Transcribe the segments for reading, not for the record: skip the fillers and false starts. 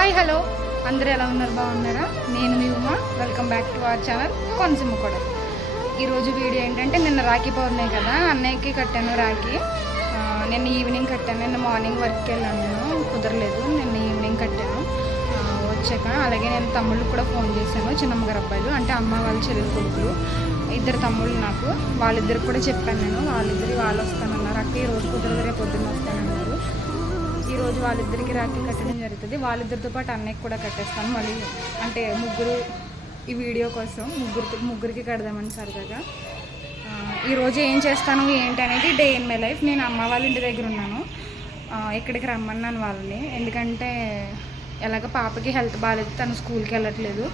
Hi hello అందరూ ఎలా ఉన్నారు? బాగున్నారా? నేను మీ Uma. Welcome back to our channel Konaseema కూడా. ఈరోజు వీడియో ఏంటంటే, నిన్న రాఖీ పౌర్ణమి కదా, అన్నయ్యకి కట్టాను రాఖీ. నిన్న ఈవినింగ్ కట్టాను. నిన్న మార్నింగ్ వర్క్కి వెళ్ళాను, నేను కుదరలేదు. నిన్న ఈవినింగ్ కట్టాను. వచ్చాక అలాగే నేను తమ్ముళ్ళకి కూడా ఫోన్ చేశాను. చిన్నమ్మగారు అబ్బాయిలు అంటే అమ్మ వాళ్ళ చెల్లెలు కొడుకులు, ఇద్దరు తమ్ముళ్ళు నాకు. వాళ్ళిద్దరికి కూడా చెప్పాను నేను. వాళ్ళు వస్తానన్నారు. అక్క ఈరోజు కుదరదు, రేపు పొద్దున్న వస్తానన్నారు. ఈరోజు వాళ్ళిద్దరికి రాఖీ కట్టడం జరుగుతుంది. వాళ్ళిద్దరితో పాటు అన్నయ్యకి కూడా కట్టేస్తాను. మళ్ళీ అంటే ముగ్గురు ఈ వీడియో కోసం ముగ్గురికి కడదామని సరదాగా. ఈరోజు ఏం చేస్తాను ఏంటి అనేది డే ఇన్ మై లైఫ్. నేను అమ్మ వాళ్ళ ఇంటి దగ్గర ఉన్నాను. ఇక్కడికి రమ్మన్నాను వాళ్ళని, ఎందుకంటే ఎలాగ పాపకి హెల్త్ బాగాలేదు, తను స్కూల్కి వెళ్ళట్లేదు.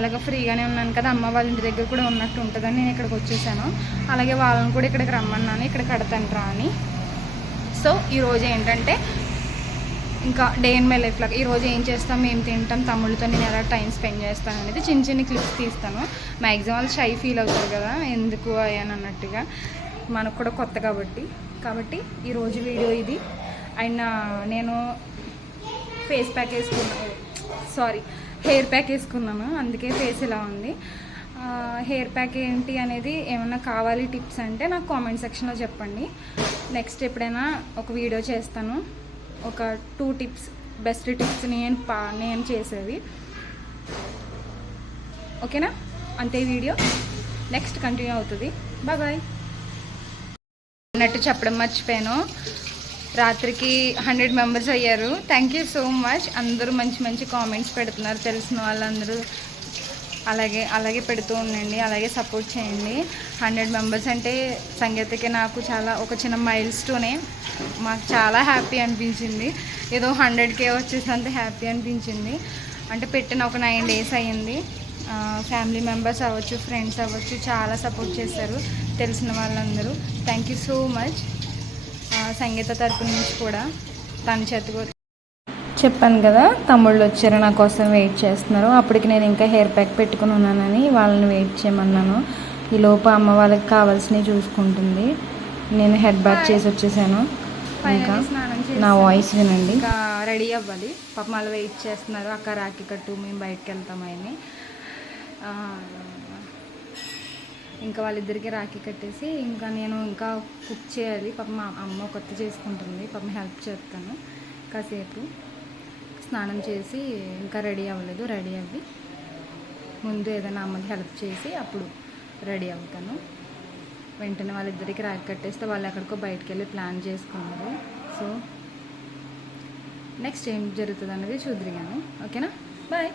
ఎలాగ ఫ్రీగానే ఉన్నాను కదా, అమ్మ వాళ్ళ ఇంటి దగ్గర కూడా ఉన్నట్టు ఉంటుందని నేను ఇక్కడికి వచ్చేసాను. అలాగే వాళ్ళని కూడా ఇక్కడికి రమ్మన్నాను, ఇక్కడ కడతాను రా అని. సో ఈరోజు ఏంటంటే ఇంకా డే ఇన్ మై లైఫ్ లాగా ఈరోజు ఏం చేస్తాం, ఏం తింటాం, తమ్ముళ్ళతో నేను ఎలా టైం స్పెండ్ చేస్తాను అనేది చిన్న చిన్న క్లిప్స్ తీస్తాను. మ్యాక్సిమం వాళ్ళు షై ఫీల్ అవుతారు కదా, ఎందుకు అయ్యాను అన్నట్టుగా. మనకు కూడా కొత్త కాబట్టి ఈరోజు వీడియో ఇది. అండ్ నేను హెయిర్ ప్యాక్ వేసుకున్నాను, అందుకే ఫేస్ ఇలా ఉంది. హెయిర్ ప్యాక్ ఏంటి అనేది ఏమన్నా కావాలి టిప్స్ అంటే నాకు కామెంట్ సెక్షన్లో చెప్పండి. నెక్స్ట్ ఎప్పుడైనా ఒక వీడియో చేస్తాను, ఒక 2 టిప్స్, బెస్ట్ టిప్స్ నేను చేసేవి. ఓకేనా? అంతే వీడియో. నెక్స్ట్ కంటిన్యూ అవుతుంది. బాయ్. అన్నట్టు చెప్పడం మర్చిపోయాను, రాత్రికి 100 మెంబర్స్ అయ్యారు. Thank you so much. అందరూ మంచి మంచి కామెంట్స్ పెడుతున్నారు, తెలిసిన వాళ్ళందరూ. అలాగే పెడుతూ ఉండండి, అలాగే సపోర్ట్ చేయండి. 100 మెంబర్స్ అంటే సంగీతకి నాకు చాలా ఒక చిన్న మైల్ స్టోనే. మాకు చాలా హ్యాపీ అనిపించింది. ఏదో 100K వచ్చేసినంత హ్యాపీ అనిపించింది. అంటే పెట్టిన ఒక 9 days అయ్యింది. ఫ్యామిలీ మెంబర్స్ అవ్వచ్చు, ఫ్రెండ్స్ అవ్వచ్చు, చాలా సపోర్ట్ చేశారు తెలిసిన వాళ్ళందరూ. Thank you so much. Sangeetha తరపు నుంచి కూడా తన చేతికి చెప్పాను కదా, తమ్ముళ్ళు వచ్చారు, నా కోసం వెయిట్ చేస్తున్నారు. అప్పటికి నేను ఇంకా హెయిర్ ప్యాక్ పెట్టుకుని ఉన్నానని వాళ్ళని వెయిట్ చేయమన్నాను. ఈలోపు అమ్మ వాళ్ళకి కావాల్సినవి చూసుకుంటుంది. నేను హెడ్ బాత్ చేసి వచ్చేసాను. ఇంకా నా వాయిస్ వినండి. ఇంకా రెడీ అవ్వాలి. పాప మళ్ళీ వెయిట్ చేస్తున్నారు. అక్క రాఖీ కట్టు, మేము బయటకు వెళ్తామని. ఇంకా వాళ్ళిద్దరికి రాఖీ కట్టేసి ఇంకా నేను ఇంకా కుక్ చేయాలి. పాప మా అమ్మ కొత్త చేసుకుంటుంది, పాప హెల్ప్ చేస్తాను. కాసేపు స్నానం చేసి ఇంకా రెడీ అవ్వలేదు. రెడీ అవ్వి ముందు ఏదైనా అమ్మకి హెల్ప్ చేసి అప్పుడు రెడీ అవుతాను. వెంటనే వాళ్ళిద్దరికి రాఖీ కట్టేస్తే వాళ్ళు ఎక్కడికో బయటకు వెళ్ళి ప్లాన్ చేసుకున్నారు. సో నెక్స్ట్ ఏం జరుగుతుంది అన్నది చూద్దరు కానీ. ఓకేనా? Bye.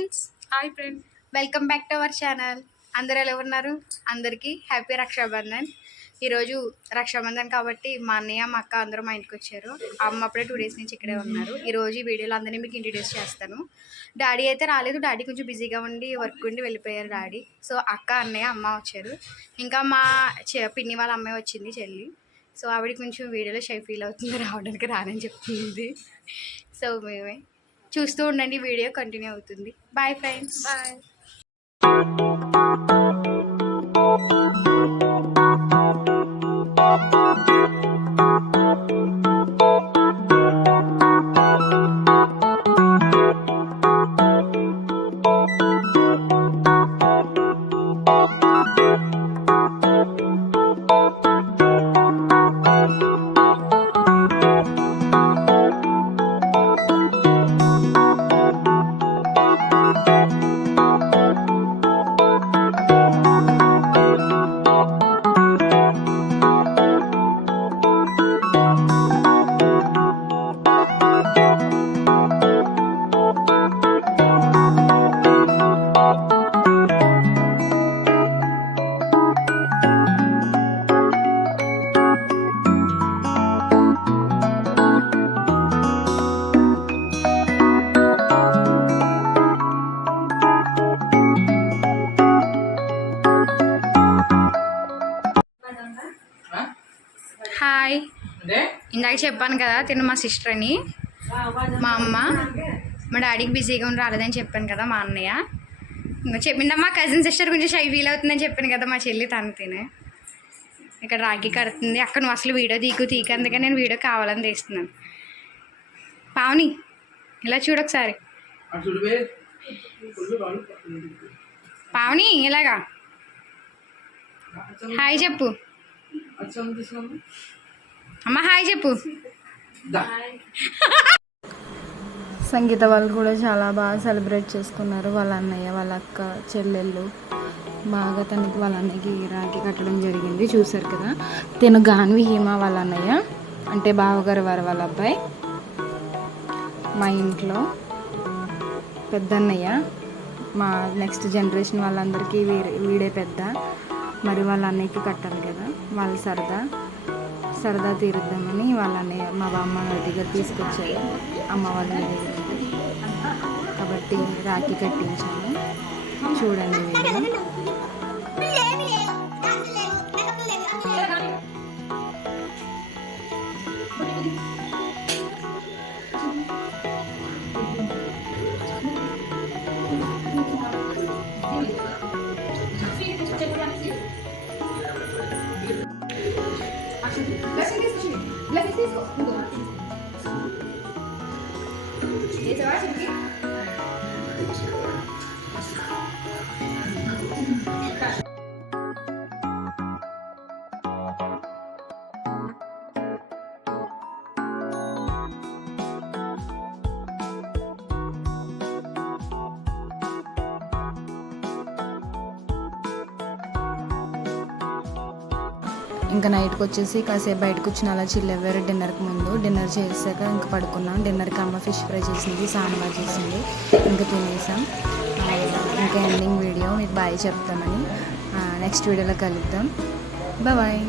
Friends, hi friend, welcome back to our channel. అందరూ ఎలా ఉన్నారు? అందరికీ హ్యాపీ రక్షాబంధన్. ఈరోజు రక్షాబంధన్ కాబట్టి మా అన్నయ్య మా అక్క అందరూ మా ఇంటికి వచ్చారు. అమ్మ అప్పుడే 2 days నుంచి ఇక్కడే ఉన్నారు. ఈరోజు ఈ వీడియోలో అందరినీ మీకు ఇంట్రడ్యూస్ చేస్తాను. డాడీ అయితే రాలేదు, డాడీ కొంచెం బిజీగా ఉండి వర్క్ ఉండి వెళ్ళిపోయారు డాడీ. సో అక్క, అన్నయ్య, అమ్మ వచ్చారు. ఇంకా మా పిన్ని వాళ్ళ అమ్మాయి వచ్చింది, చెల్లి. సో ఆవిడ కొంచెం వీడియోలో షై ఫీల్ అవుతుంది, రావడానికి రానని చెప్తుంది. సో మేమే చూస్తూ ఉండండి, వీడియో కంటిన్యూ అవుతుంది. Bye friends. బాయ్. హాయ్. ఇందాక చెప్పాను కదా తిను మా సిస్టర్ అని. మా అమ్మ మా డాడీకి బిజీగా ఉండి రాలేదని చెప్పాను కదా. మా అన్నయ్య చెప్పిందా, మా కజిన్ సిస్టర్ గురించి షై ఫీల్ అవుతుందని చెప్పాను కదా. మా చెల్లి తను తినే ఇక్కడ రాఖీ కడుతుంది. అక్క నువ్వు అసలు వీడియో తీకు అందుకని నేను వీడియో కావాలని తీస్తున్నాను. పావని ఇలా చూడొకసారి. పావని ఇలాగా హాయ్ చెప్పు. అమ్మ హాయ్ చెప్పు. సంగీత వాళ్ళు కూడా చాలా బాగా సెలబ్రేట్ చేసుకున్నారు. వాళ్ళ అన్నయ్య, వాళ్ళ అక్క, చెల్లెళ్ళు బాగా తనకి వాళ్ళ అన్నయ్యకి రాఖీ కట్టడం జరిగింది. చూసారు కదా. తిను గాన్వి హీమ వాళ్ళ అన్నయ్య, అంటే బావగారు వారు వాళ్ళ అబ్బాయి. మా ఇంట్లో పెద్ద అన్నయ్య. మా నెక్స్ట్ జనరేషన్ వాళ్ళందరికీ వీడే పెద్ద. మరి వాళ్ళ అన్నయ్యకి కట్టాలి కదా. వాళ్ళ సరదా తీరుద్దామని వాళ్ళ అన్నయ్య మా బామ్మ దగ్గర తీసుకొచ్చారు, అమ్మ వాళ్ళ దగ్గర. కాబట్టి రాఖీ కట్టించాను. చూడండి వీడియో. ఇంకా నైట్కి వచ్చేసి కాసేపు బయటకు వచ్చిన అలా చిల్లెవ్వారు. డిన్నర్కి ముందు డిన్నర్ చేసాక ఇంకా పడుకున్నాం. డిన్నర్కి అమ్మ ఫిష్ ఫ్రై చేసింది, సాంబార్ చేసింది, ఇంకా తినేసాం. ఇంకా ఎండింగ్ వీడియో మీకు బాయ్ చెప్తామని. నెక్స్ట్ వీడియోలో కలుద్దాం. బాయ్.